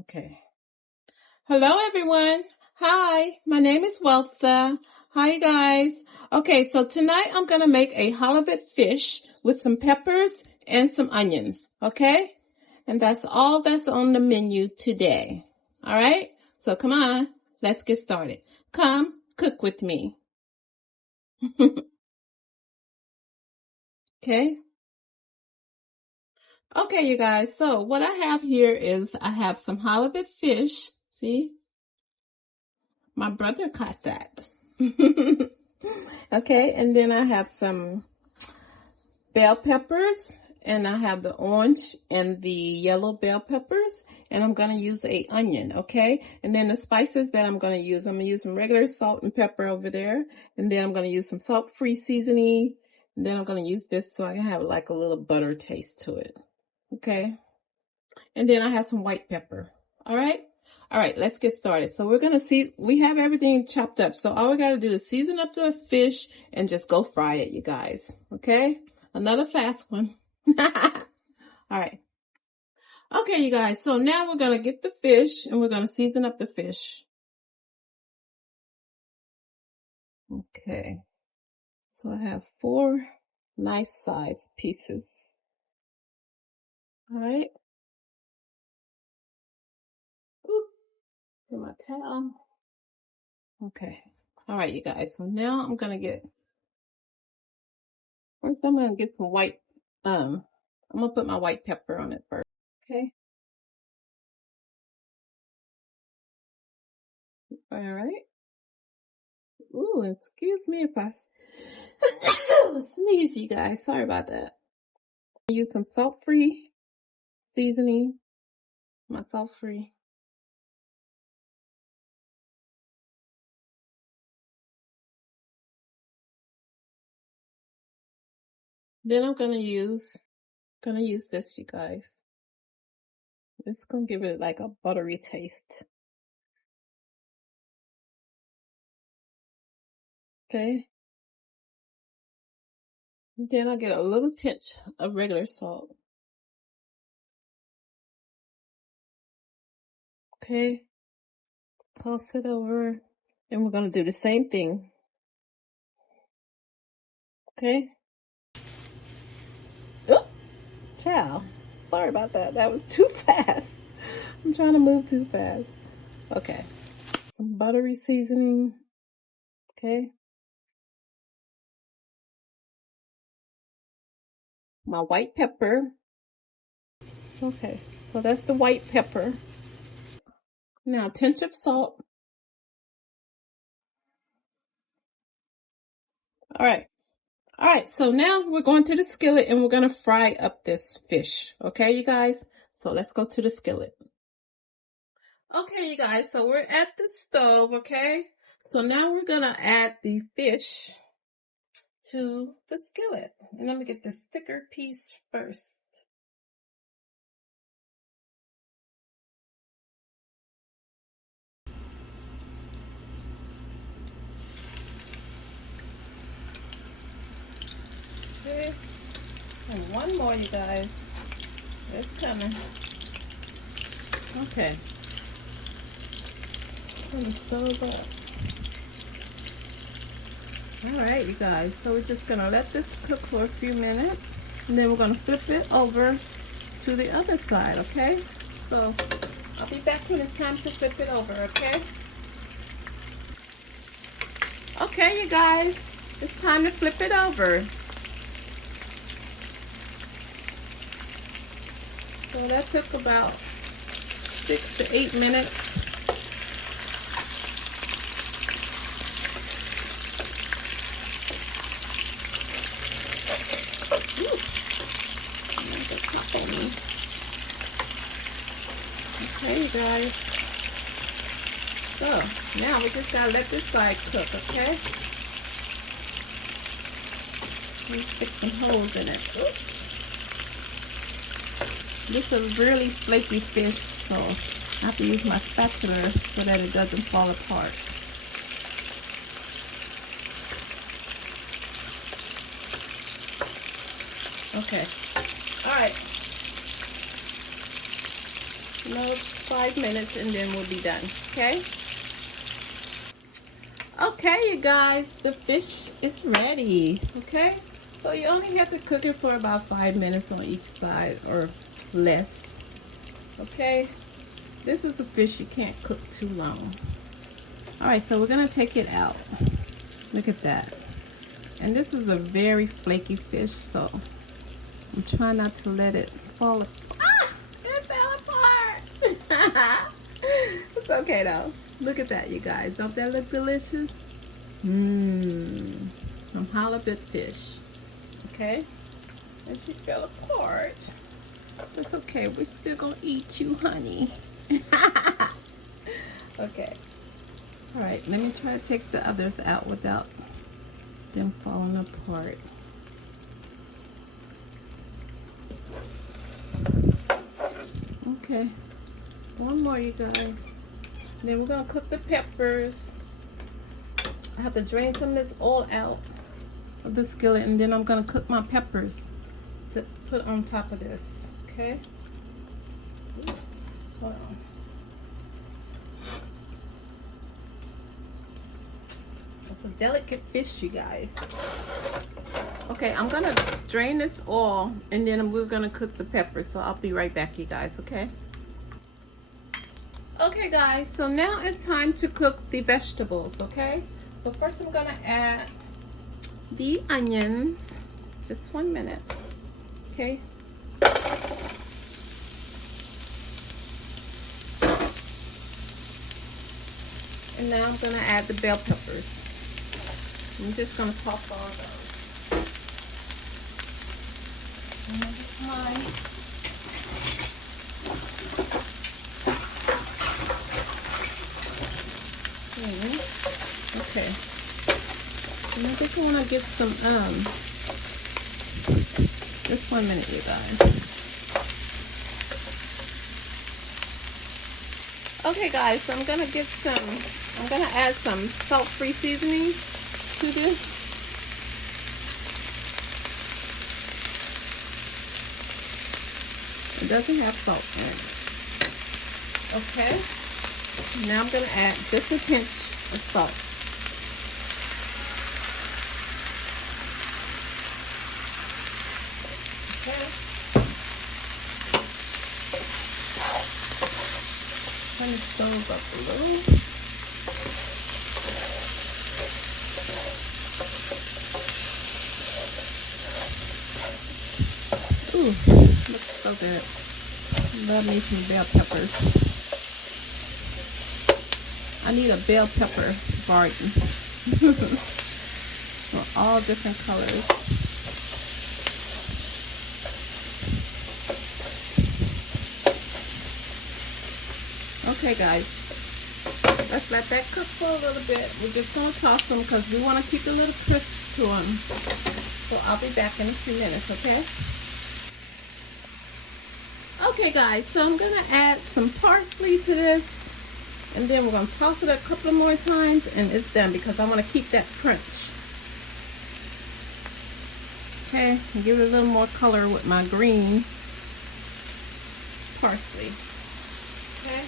Okay. Hello, everyone. Hi, my name is Weltha. Hi, guys. Okay, so tonight I'm going to make a halibut fish with some peppers and some onions. Okay? And that's all that's on the menu today. All right? So come on, let's get started. Come cook with me. Okay? Okay, you guys. So what I have here is I have some halibut fish. See? My brother caught that. Okay, and then I have some bell peppers, and I have the orange and the yellow bell peppers, and I'm going to use a onion, okay? And then the spices that I'm going to use some regular salt and pepper over there, and then I'm going to use some salt-free seasoning, and then I'm going to use this so I can have like a little butter taste to it, okay? And then I have some white pepper, all right? All right, let's get started. So we're going to see, we have everything chopped up. So all we got to do is season up the fish and just go fry it, you guys. Okay? Another fast one. All right. Okay, you guys. So now we're going to get the fish and we're going to season up the fish. Okay. So I have 4 nice size pieces. All right. Ooh, get my towel. Okay. All right, you guys. So now I'm going to get, first I'm going to get some white, I'm going to put my white pepper on it first. Okay. All right. Ooh, excuse me if I sneeze, you guys. Sorry about that. I use some salt-free seasoning. My salt-free. Then I'm gonna use this, you guys. It's gonna give it like a buttery taste. Okay. Then I'll get a little tinge of regular salt. Okay. Toss it over. And we're gonna do the same thing. Okay. Oh, ciao. Sorry about that. That was too fast. I'm trying to move too fast. Okay. Some buttery seasoning. Okay. My white pepper. Okay. So that's the white pepper. Now, a pinch of salt. All right. All right. So now we're going to the skillet and we're going to fry up this fish. Okay, you guys? So let's go to the skillet. Okay, you guys. So we're at the stove. Okay. So now we're going to add the fish to the skillet. And let me get this thicker piece first. Okay. And one more, you guys. It's coming. Okay. Turn the stove up. Alright, you guys, so we're just going to let this cook for a few minutes, and then we're going to flip it over to the other side, okay? So, I'll be back when it's time to flip it over, okay? Okay, you guys, it's time to flip it over. So that took about 6 to 8 minutes. Okay, you guys. So, now we just gotta let this side cook, okay? Let's stick some holes in it. Oops. This is a really flaky fish, so I have to use my spatula so that it doesn't fall apart. Okay. Alright. Nope. 5 minutes and then we'll be done, okay? Okay, you guys, the fish is ready, okay? So you only have to cook it for about 5 minutes on each side or less, okay? This is a fish you can't cook too long. All right, so we're gonna take it out. Look at that. And this is a very flaky fish, so I'm trying not to let it fall apart. Ah! It fell apart! It's okay though. Look at that, you guys. Don't that look delicious? Mmm. Some halibut fish. Okay? And she fell apart. That's okay. We're still gonna eat you, honey. Okay. Alright, let me try to take the others out without them falling apart. Okay. One more, you guys. Then we're gonna cook the peppers. I have to drain some of this oil out of the skillet, and then I'm gonna cook my peppers to put on top of this. Okay. Hold on. It's a delicate fish, you guys. Okay, I'm gonna drain this oil, and then we're gonna cook the peppers. So I'll be right back, you guys. Okay. Okay, guys. So now it's time to cook the vegetables. Okay. So first I'm gonna add the onions. Just 1 minute. Okay. And now I'm gonna add the bell peppers. I'm just gonna toss all those. Okay. And I just wanna get some just 1 minute, you guys. Okay, guys, so I'm gonna add some salt-free seasoning to this. It doesn't have salt in it. Okay. Now I'm gonna add just a pinch of salt. Okay. Turn the stove up a little. Ooh, looks so good. Love me some bell peppers. I need a bell pepper garden. For all different colors. Okay, guys. Let's let that cook for a little bit. We're just going to toss them because we want to keep a little crisp to them. So I'll be back in a few minutes, okay? Okay, guys, so I'm going to add some parsley to this, and then we're going to toss it a couple of more times, and it's done because I want to keep that crunch. Okay, and give it a little more color with my green parsley. Okay.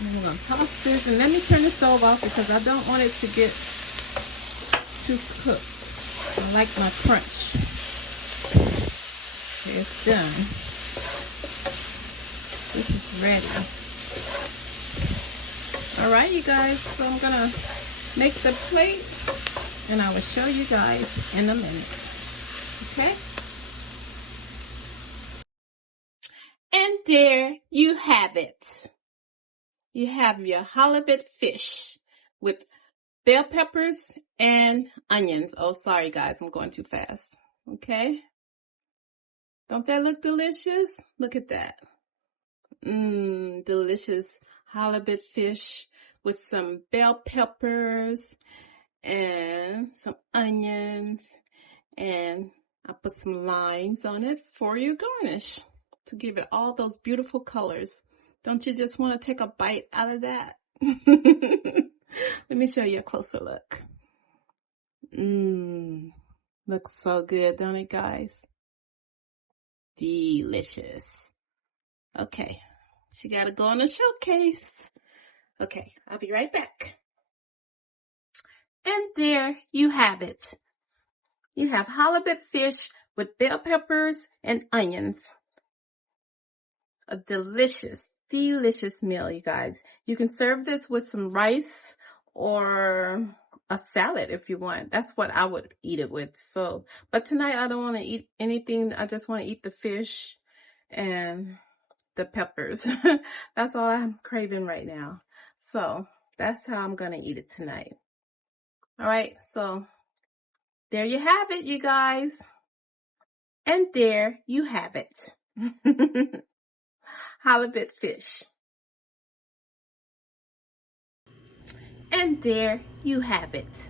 And we're going to toss this, and let me turn the stove off because I don't want it to get too cooked. I like my crunch. Okay, it's done. This is ready. Alright, you guys, so I'm going to make the plate, and I will show you guys in a minute. Okay? And there you have it. You have your halibut fish with bell peppers and onions. Oh, sorry guys, I'm going too fast. Okay? Don't that look delicious? Look at that. Delicious halibut fish with some bell peppers and some onions, and I put some limes on it for your garnish to give it all those beautiful colors. Don't you just want to take a bite out of that? Let me show you a closer look. Looks so good, don't it, guys? delicious. Okay, she gotta go on a showcase. Okay, I'll be right back. And there you have it. You have halibut fish with bell peppers and onions. A delicious, delicious meal, you guys. You can serve this with some rice or a salad if you want. That's what I would eat it with. So, but tonight I don't want to eat anything. I just want to eat the fish and the peppers. That's all I'm craving right now. So that's how I'm going to eat it tonight. All right. So there you have it, you guys. And there you have it. Halibut fish. And there you have it.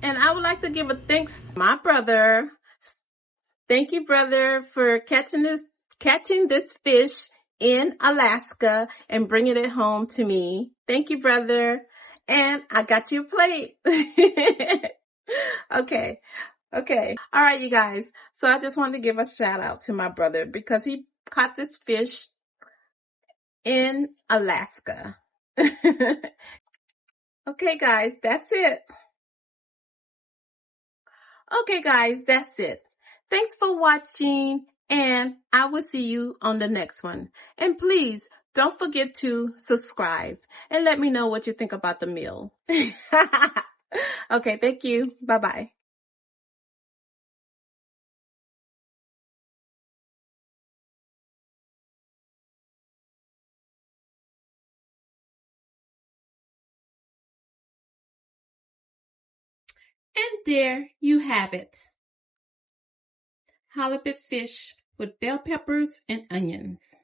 And I would like to give a thanks to my brother. Thank you, brother, for catching this fish in Alaska and bringing it home to me. Thank you, brother. And I got you a plate. Okay. All right, you guys. So I just wanted to give a shout out to my brother because he caught this fish in Alaska. Okay, guys, that's it. Okay, guys, that's it. Thanks for watching, and I will see you on the next one. And please, don't forget to subscribe and let me know what you think about the meal. Okay, thank you. Bye-bye. And there you have it. Halibut fish with bell peppers and onions.